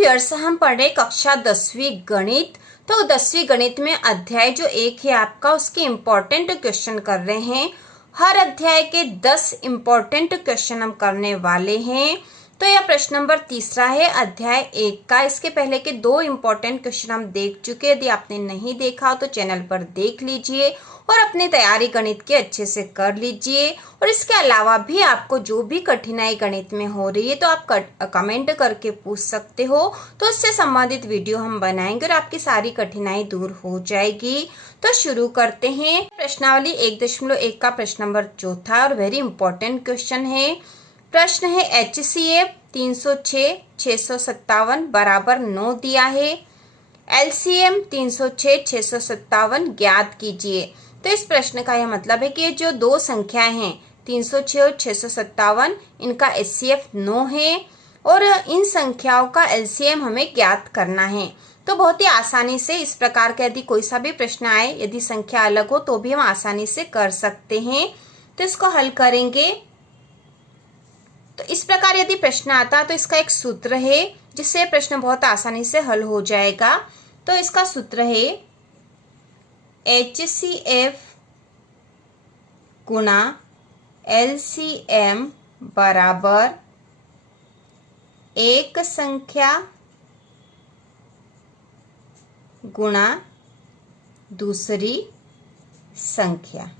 Viewers, हम पढ़ रहे कक्षा 10वीं गणित। तो 10वीं गणित में अध्याय जो 1 है आपका, उसके इम्पोर्टेंट क्वेश्चन कर रहे हैं। हर अध्याय के 10 इम्पोर्टेंट क्वेश्चन हम करने वाले हैं। तो यह प्रश्न नंबर 3 है अध्याय 1 का। इसके पहले के 2 इम्पोर्टेंट क्वेश्चन हम देख चुके हैं। यदि आपने नहीं देखा हो तो चैनल पर देख लीजिए और अपनी तैयारी गणित की अच्छे से कर लीजिए। और इसके अलावा भी आपको जो भी कठिनाई गणित में हो रही है तो आप कमेंट करके पूछ सकते हो, तो उससे संबंधित वीडियो हम बनाएंगे और आपकी सारी कठिनाई दूर हो जाएगी। तो शुरू करते हैं। प्रश्नावली 1.1 का प्रश्न नंबर 4 और वेरी इंपॉर्टेंट क्वेश्चन है। प्रश्न है HCF 306 657 बराबर 9 दिया है। LCM 306 657 ज्ञात कीजिए। तो इस प्रश्न का यह मतलब है कि जो दो संख्याएं हैं 306 और 657, इनका HCF 9 है और इन संख्याओं का LCM हमें ज्ञात करना है। तो बहुत ही आसानी से इस प्रकार का यदि कोई सा भी प्रश्न आए, यदि संख्या अलग हो तो भी हम आसानी से कर सकते हैं। तो इसको हल करेंगे। तो इस प्रकार यदि प्रश्न आता तो इसका एक सूत्र है जिससे प्रश्न बहुत आसानी से हल हो जाएगा। तो इसका सूत्र है HCF गुणा LCM बराबर एक संख्या गुणा दूसरी संख्या,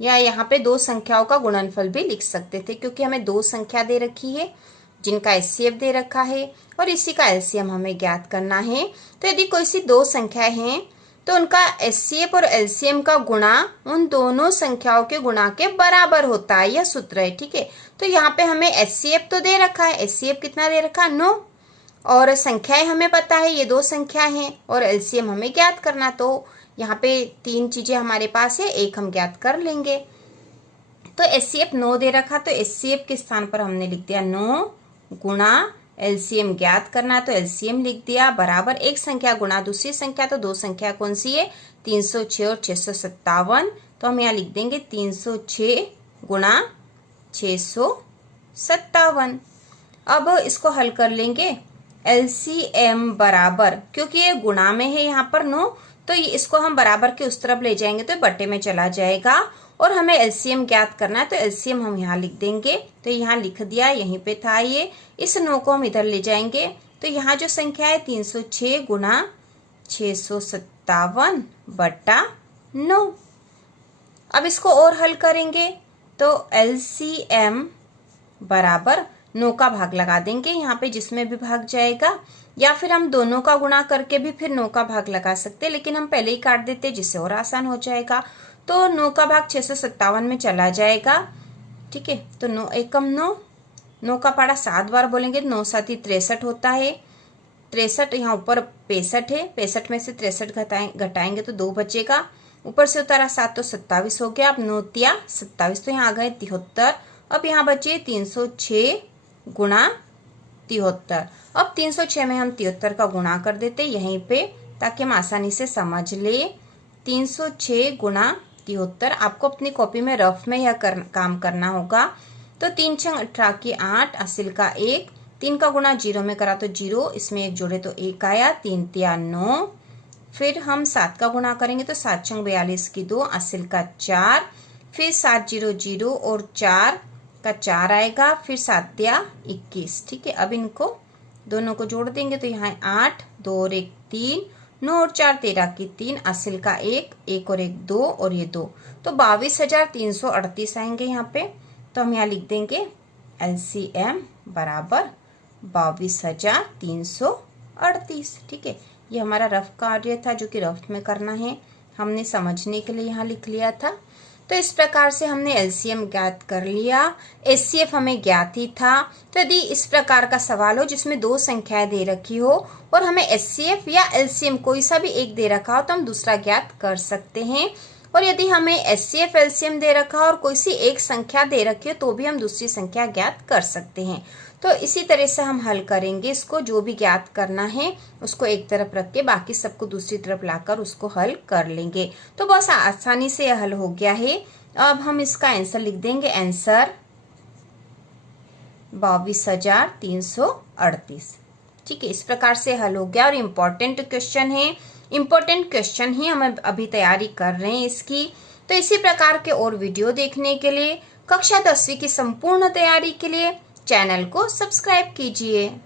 या यहाँ पे दो संख्याओं का गुणनफल भी लिख सकते थे, क्योंकि हमें दो संख्या दे रखी है जिनका HCF दे रखा है और इसी का LCM हमें ज्ञात करना है। तो यदि कोई सी दो संख्याएं हैं तो उनका HCF और LCM का गुणा उन दोनों संख्याओं के गुणा के बराबर होता है, यह सूत्र है। ठीक है, तो यहाँ पे हमें HCF तो दे रखा है, HCF कितना दे रखा है 9, और संख्याएं हमें पता है ये दो संख्या हैं और LCM हमें ज्ञात करना। तो यहाँ पे 3 चीजें हमारे पास है, एक हम ज्ञात कर लेंगे। तो HCF 9 दे रखा, तो HCF के स्थान पर हमने लिख दिया 9 गुणा LCM ज्ञात करना, तो LCM लिख दिया बराबर एक संख्या गुणा दूसरी संख्या। तो दो संख्या कौन सी है 306 और 657। तो हम यहाँ लिख देंगे 306 गुणा 657। अब इसको हल कर लेंगे। LCM बराबर, क्योंकि ये गुणा में है यहाँ पर 9, तो इसको हम बराबर के उस तरफ ले जाएंगे तो बट्टे में चला जाएगा और हमें LCM ज्ञात करना है। तो LCM हम यहाँ लिख देंगे। तो यहाँ लिख दिया, यहीं पे था ये। इस 9 को हम इधर ले जाएंगे तो यहाँ जो संख्या है 306 गुणा 657 बट्टा 9। अब इसको और हल करेंगे तो LCM बराबर 9 का भाग लगा देंगे यहाँ पे जिसमें भी भाग जाएगा, या फिर हम दोनों का गुणा करके भी फिर 9 का भाग लगा सकते हैं, लेकिन हम पहले ही काट देते जिससे और आसान हो जाएगा। तो 9 का भाग 657 में चला जाएगा। ठीक है, तो 9 एकम 9, 9 का पाड़ा 7 बार बोलेंगे, 9 7 63 होता है। 63 यहाँ ऊपर 65 है, 65 में से 63 घटाएंगे तो 2 बचेगा, ऊपर से उतारा 7 तो 27 हो गया। अब 9 तिया 27, तो यहाँ आ गए 73। अब यहाँ बचे 306 गुणा 73। अब 306 में हम 73 का गुणा कर देते यहीं पे, ताकि हम आसानी से समझ ले। 306 गुणा 73, आपको अपनी कॉपी में रफ में यह काम करना होगा। तो 3 छंग 18 की 8, असिल का 1, 3 का गुणा 0 में करा तो 0, इसमें 1 जोड़े तो 1 आया, 3 तिया 9। फिर हम 7 का गुणा करेंगे तो 7 छंग 42 की 2, असिल का 4, फिर 7 0 0 और 4 का 4 आएगा, फिर 7 तिया 21। ठीक है, अब इनको दोनों को जोड़ देंगे तो यहाँ 8 2 और 1 3, 9 और 4 13 की 3, असिल का 1, 1 और 1 2 और ये 2, तो 22,338 आएंगे यहाँ पे। तो हम यहाँ लिख देंगे LCM बराबर 22,338। ठीक है, ये हमारा रफ कार्य था जो कि रफ में करना है, हमने समझने के लिए यहाँ लिख लिया था। तो इस प्रकार से हमने LCM ज्ञात कर लिया, HCF हमें ज्ञात ही था। तो यदि इस प्रकार का सवाल हो जिसमें दो संख्याएं दे रखी हो और हमें HCF या LCM कोई सा भी एक दे रखा हो तो हम दूसरा ज्ञात कर सकते हैं। और यदि हमें HCF LCM दे रखा हो और कोई सी एक संख्या दे रखी हो तो भी हम दूसरी संख्या ज्ञात कर सकते हैं। तो इसी तरह से हम हल करेंगे इसको, जो भी ज्ञात करना है उसको एक तरफ रख के बाकी सबको दूसरी तरफ लाकर उसको हल कर लेंगे। तो बहुत आसानी से यह हल हो गया है। अब हम इसका आंसर लिख देंगे। आंसर 22,338। ठीक है, इस प्रकार से हल हो गया और इम्पोर्टेंट क्वेश्चन है, इम्पोर्टेंट क्वेश्चन ही हम अभी तैयारी कर रहे हैं इसकी। तो इसी प्रकार के और वीडियो देखने के लिए, कक्षा 10वीं की संपूर्ण तैयारी के लिए चैनल को सब्सक्राइब कीजिए।